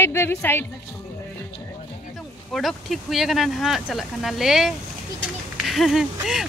Side baby side तो ओडक ठीक हुए कना ना चला कना ले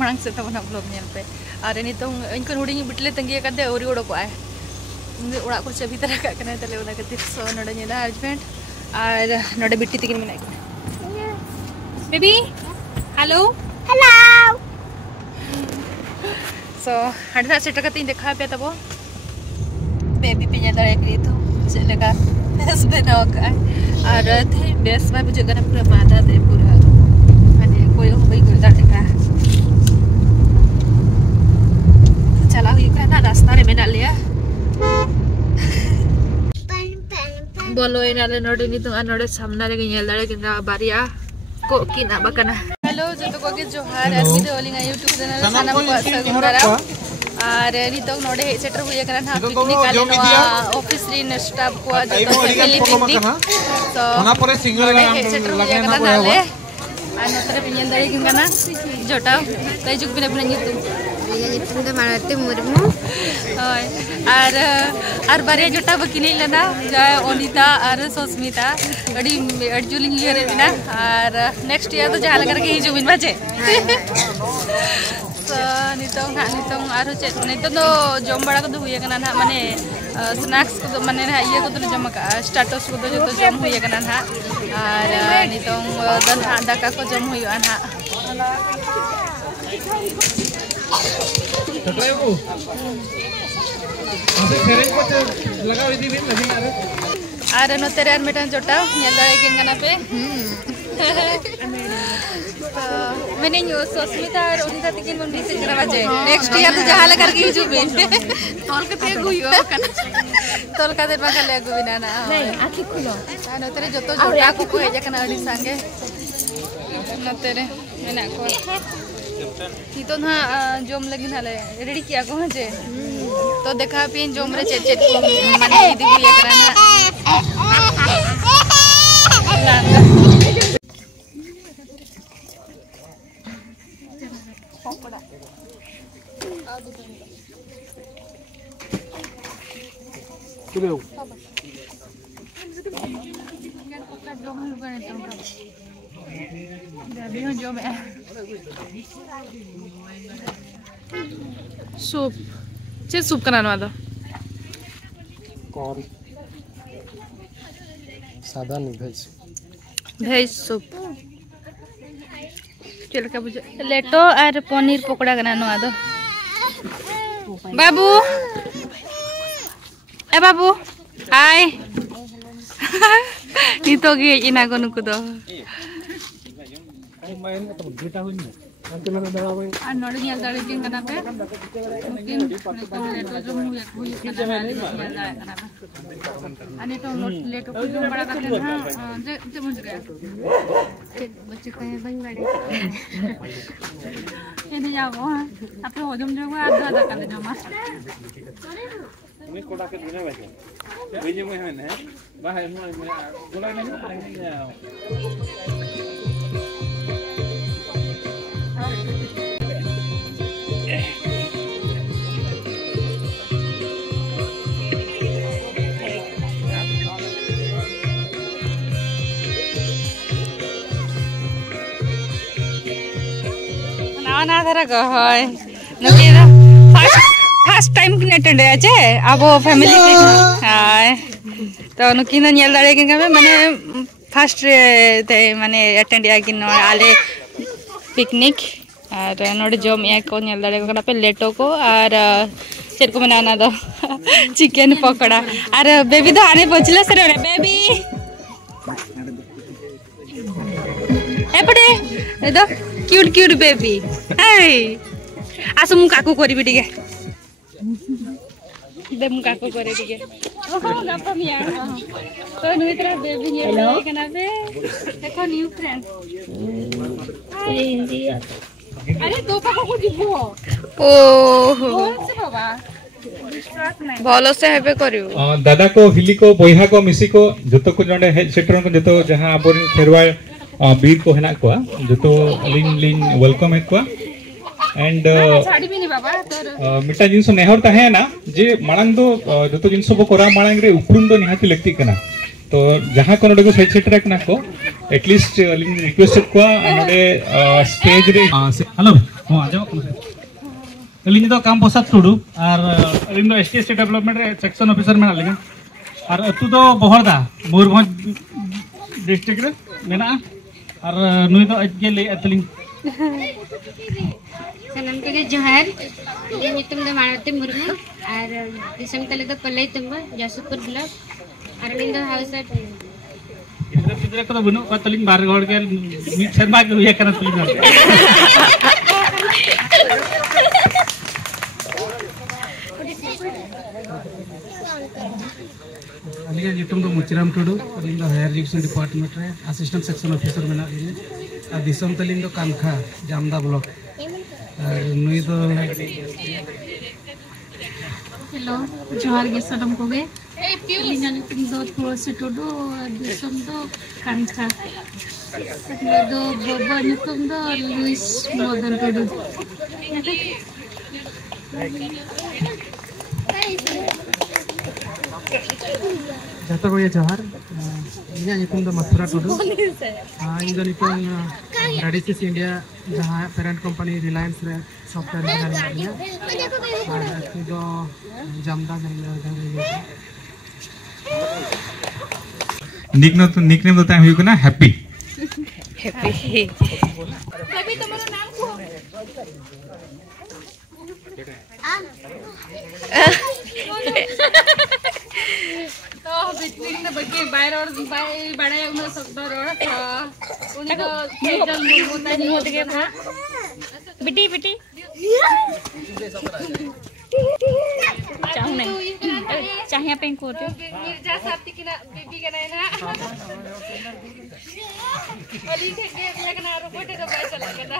मांग से तब ना ब्लॉग नेल पे और नितो इनकन हुडिंग बिटले तंगी कदे ओरी ओडक आए ओड़ा को चबी तरह का कना तले ओना कति सो नडे नेला हस्बैंड और नडे बिट्टी तकिन मिना बेबी हेलो हेलो सो हडा सेट कति देखा पे तबो बेबी पे ज्यादा एक तो चले का बेस बनाओ का और थे बेस में बुझे करना पूरा मादा दे पूरा माने कोई हो गई गुलदा देखा चला हुई का ना रास्ता रे में डाल लिया बोलो इनाले नोडे नि तो नोडे सामने रे गेल दाड़े किना बारिया को किना बकना हेलो जो तो के जोहार आरबी ओलिंग यूट्यूब चैनल साना को सगुंदारा और नितो नोडे सेटर हुए करना हा पिकनिक आले नो ऑफिस रिन स्टाफ को जो फैमिली पिकनिक तो ओना परे सिंगल सेटर हुए करना नाले आ नोतरे पिन दरे किना जोटा तै जुग बिना बिना नितु दे मारते मुरमु और बारे जोटा बकिनी लेना जय ओनिता और सुस्मिता अड़ी अडजुलिंग हियर बिना और नेक्स्ट ईयर तो जहां लगा के हिजु बिन बाजे नितों आरो चेक नितों तो जम बड़ा को हुए कना ना माने स्नैक्स को माने ना ये को तो जम का स्टार्टर्स को जो तो जम हुए कना ना और नितों दन दाका को जम हुई ना टटरायो अबे फेरेन को लगाओ इदी बिन लगी मारे आरे नो तेरे मेटन जोटा नेला के गना पे मैंने न्यूज़ सुस्मिता और उनका तिकिन मुंडी से करवा जाए नेक्स्ट ईयर तो जहां लगा के हिजु बिन तोल के ते गुयो कना तोल का दे बका ले गुबिना ना नहीं आखि खुलो नो तेरे जो तो जोटा को हेजा कना अडी संगे नो तेरे मेना को तो ना जोम लगी ना ले रेडी किया को जे तो देखा पिन जोम रे चेट चेट को माने इदी हुए करना किलो सूप चे सूप कना नो दो कौन सादा नहीं भेज भेज सूप चल का बुझे लेटो और पनीर पकोड़ा कना नो दो बाबू ए बाबू हाय नितो गे इना को नुको दो और नोडे नियल दाड़े किन कना पे किन लेटो जो हुई कना कना अने तो लेटो को जो बड़ा करते ना जे मुझ गया बच्चे कहे बन बड़े ये जाओ आप हजम जो आधा आधा कर जमा मैं कोड़ा के बिना बैठे वही जो मैं है ना बाहर मैं बोला नहीं ना धरा गय नकी फर्स्ट टाइम किन अटेंड आचे अब फैमिली हाय तो नकी न नेल दाड़े किन माने फर्स्ट ते माने अटेंड या किन आले पिकनिक और नोडे जम या को नेल दाड़े को पे लेटो को और चेर को मना ना दो चिकन पकोड़ा और बेबी तो आने पहुंचला सर बेबी एपटे दो क्यूट क्यूट बेबी हाय आसु मु काकू करबी दिगे दे मु काकू करे दिगे ओहो गप्पा मिया तो नुइतरा बेबी ये कना बे देखो न्यू फ्रेंड हाय हिंदी अरे तो काकू को दिबो ओहो से बाबा भलो से हेबे करियो दादा को हिली को बोइहा को मिसी को जतो को जने हेड सेटर को जतो जहां आबोरिन खेरवा बीर को हेना को जतो लिन लिन वेलकम है को एंड साड़ी भी नहीं बाबा तो मिटा जिनसो नेहर ताहे ना जे मांग दो जतो जिनसो बो कोरा मांग रे उपरुम दो निहाती लगती कना तो जहाँ को नोडे को हेड सेटर करना को एटलीस्ट रिक्वेस्ट को नोडे स्टेज रे हेलो हो आ जाओ अलिंग दो काम प्रसाद टुडू और अलिंग दो एसटी डेवलपमेंट रे सेक्शन ऑफिसर में आलिंग और अतु दो बहरदा मयूरभंज डिस्ट्रिक्ट रे मेना और नुई दो अजगे ले अतलिंग सनम के जोहार ये नितम दो मानवती मुर्मू और दिसम तले दो पल्ले तुंबा जसपुर ब्लॉक और लिंग हाउस इधर को बनो का तलिंग बार गड़ के मिट शर्मा के हुए करन तलिंग अलिंग नितम दो मुचिराम टुडू अलिंग दो हायर एजुकेशन डिपार्टमेंट रे असिस्टेंट सेक्शन ऑफिसर मेना लिंग और दिसम तलिंग दो कामखा जामदा ब्लॉक और नुई दो हेलो जोहार के सनम को गे लिंग नितम दो थोड़ा से टुडू दिसम दो कामखा दो बोबा नितम दो लुइस मदन टुडू जतो को ये जोहार इन्या नितम दो मथुरा टुडू इन दो नितम रेडिसिस इंडिया जहां पेरेंट कंपनी रिलायंस रे सॉफ्टवेयर बना लिया और दो जामदा निकनेम तो टाइम हुई ना हैप्पी हैप्पी तुम्हारा नाम को तो बिटवीन द बगे बायर और बाय बड़े उन सब रोड उनको जल होता नहीं होते के था बिटी बिटी चाहूं नहीं चाहिए पे को मिर्जा साथी की ना बीबी का नहीं ना वाली के लगना रोबोट का बाय चला गया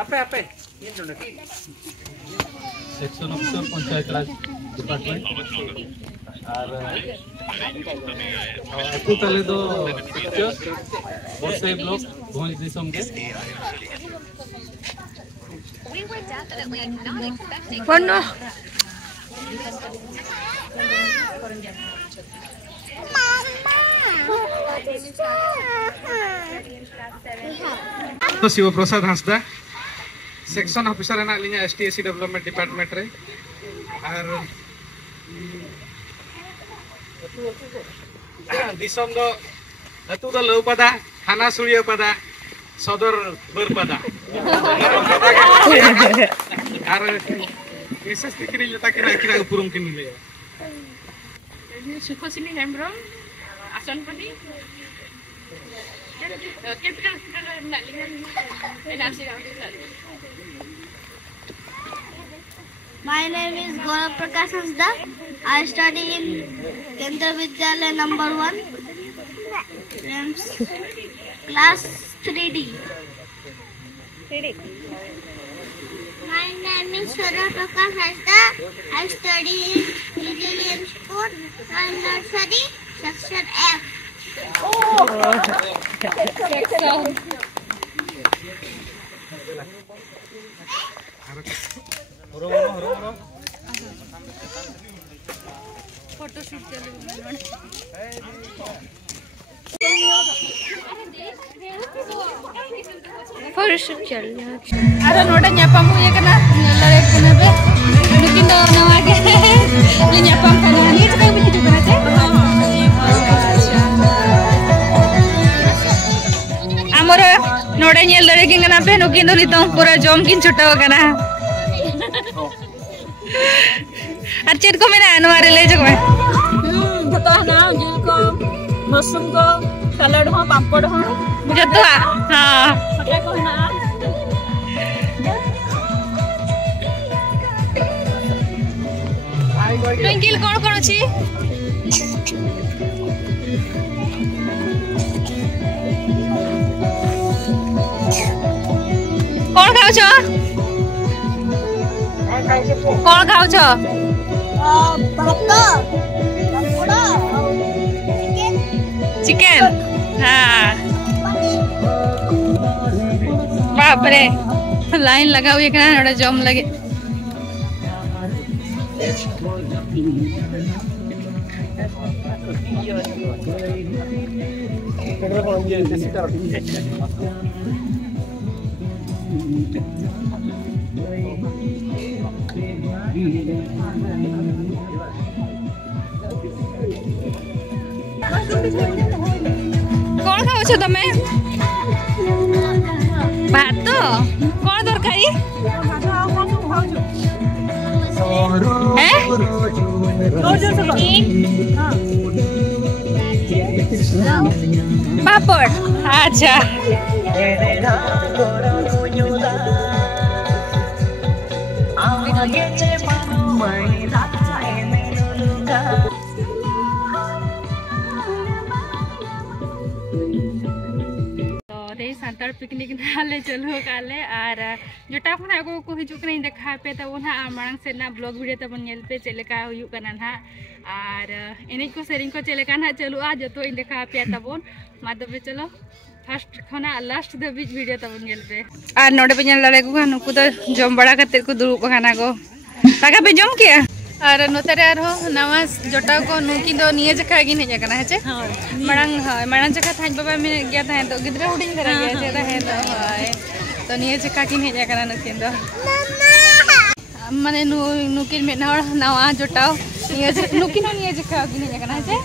आपे आपे ये दोनों सेक्शन ऑफिसर पंचायत राज डिपार्टमेंट और अतु तले दो टीचर्स वर्षे ब्लॉक भोज दिसम के कोनो तो शिव प्रसाद हांसदा सेक्शन ऑफिसर है ना लिंगा एसटीएसी डेवलपमेंट डिपार्टमेंट रे और दिसम दो अतु दो लौपदा थाना सुड़ियापदा सदर बरपदा और एसएसटी किरी जता किरा उपरुम किन मिले सुखसिनी हेम्ब्रम आसनपति कैपिटल ना लिंगा My name is Gaurav Prakash Hasda. I study in Kendra Vidyalaya number 1, class 3D. My name is Gaurav Prakash Hasda. I study in Indian School, nursery, section F. Photoshoot चले photoshoot चल अरे NOTA ᱧᱟᱯᱟᱢ हुए कना लड़े कना बे लेकिन नवा के ᱧᱟᱯᱟᱢ कना नी तो भी हिजू कना छे हमर नोडे नेल लड़े किन कना बे नुकिन दो नितो पूरा जम किन छुटाव कना और चेट को मेरा अनवारे ले जगो जतो ना जिल को मशरूम को सलाद हो पापड़ हो जतो हां हटा को ना ट्विंकल कोन कोन छी कोन खाओ छ कोन खाओ छ चिकन हाँ बाप रे लाइन लगा हुई है जम लगे कौन खाऊ तमें भात कौन तरकारी पापड़ अच्छा सानतार पिकनिक नाले चलू काले और जोटा खुना को हिजुक नहीं देखा पे तब ना मांग से ना ब्लॉग वीडियो तब पे चलेका हुयुकना ना और एने को सेरिंग को चलेका ना चलू आ जो इन देखा पे तब मा तबे चलो फर्स्ट खना लास्ट दबिज वीडियो तब पे और नोडे पे ñal lale ko नुकु तो जम बड़ा करते को दुरुब खाना को ताका पे जम किया और नोतरे आरो नवा जोटा को नुकी दो निये जखा गिन हेज कना हेचे मांग जखा थाज बाबा में गया था तो गिद्रा हुडिंग करा गया जे है तो निये जखा गिन हेज कना नुकिन दो माने नुकिन में नवा जोटा नुकिन निये जखा गिन हेज कना हेचे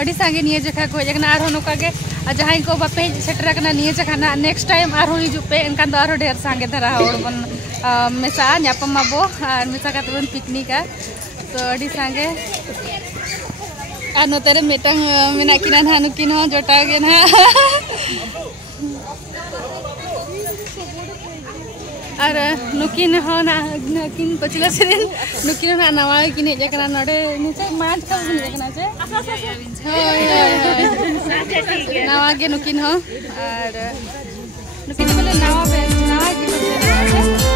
अड़ी सांगे निये जखा को हेज कना आरो नुका के जहां को बापे सेटर कना निये जखा ना नेक्स्ट टाइम आरो हिजु पे एनकान दो आरो ढेर सांगे धरा होड़ बन मेसा नापमाबो और मेसा का तुरंत पिकनिक तो अड़ी सांगे और नोतरे मेटंग मेना किना ना नुकिन हो जोटा गे ना और नुकिन हो ना नुकिन पछिला सेदिन नुकिन ना नवा किन हेज कना नडे निचे माज का हेज कना छे नवा गे नुकिन हो और नुकिन बोले नवा के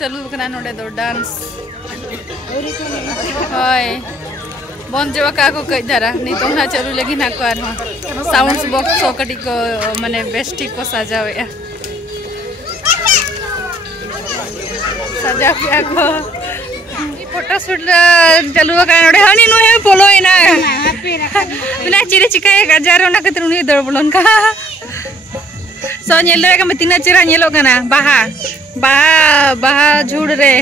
चालू करना नोडे दो डांस होय बंद जवा का को कई धारा नितों ना चालू लगी ना को आरो साउंड बॉक्स को कटी को माने बेस्टी को सजावे सजा के को फोटो शूट चालू का नोडे हनी नो है बोलो इना बिना चिरे चिकाए गजारो ना कतरु नि दर बोलन का सो नेल रे का मतिना चिरा नेलो कना बाहा झूड़ रे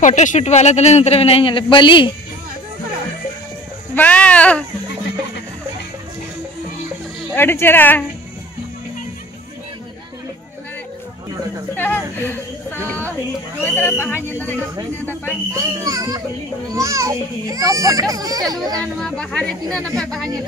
फोटो शूट वाला तले नंतर नहीं नेले बली वाह अड़ चरा तो फोटो शूट चालू कान मा बाहर तीना ना बाहर नेल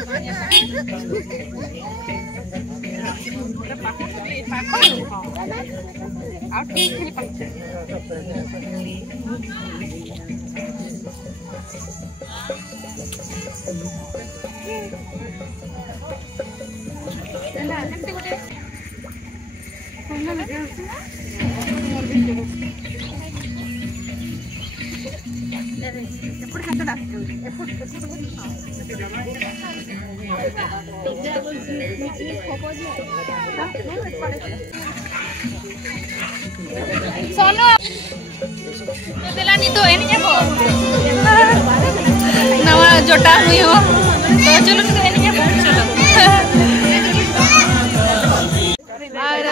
सोनो दिलानी तो एनी जाको नवा जोटा हुई हो तो चलो एनी जाको चलो और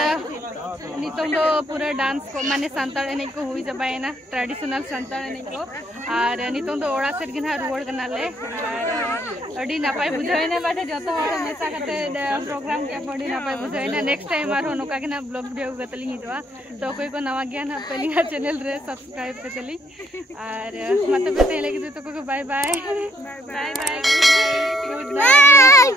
नितों दो पूरा डांस को माने सांताल एनेज को हुई जबायना ट्रेडिशनल सांताल एनेज को और नितों दो ओड़ा सेट गिना रुवाड़ कनाले और अडी नापाय बुझायना बाटे जतो हर हमेशा करते प्रोग्राम के अडी नापाय बुझायना नेक्स्ट टाइम आरो नोका के ना ब्लॉग वीडियो गतली हिजवा तो कोई को नवा ज्ञान पेली चैनल रे सब्सक्राइब कतली और मत बेते लगी तो को bye bye bye bye good night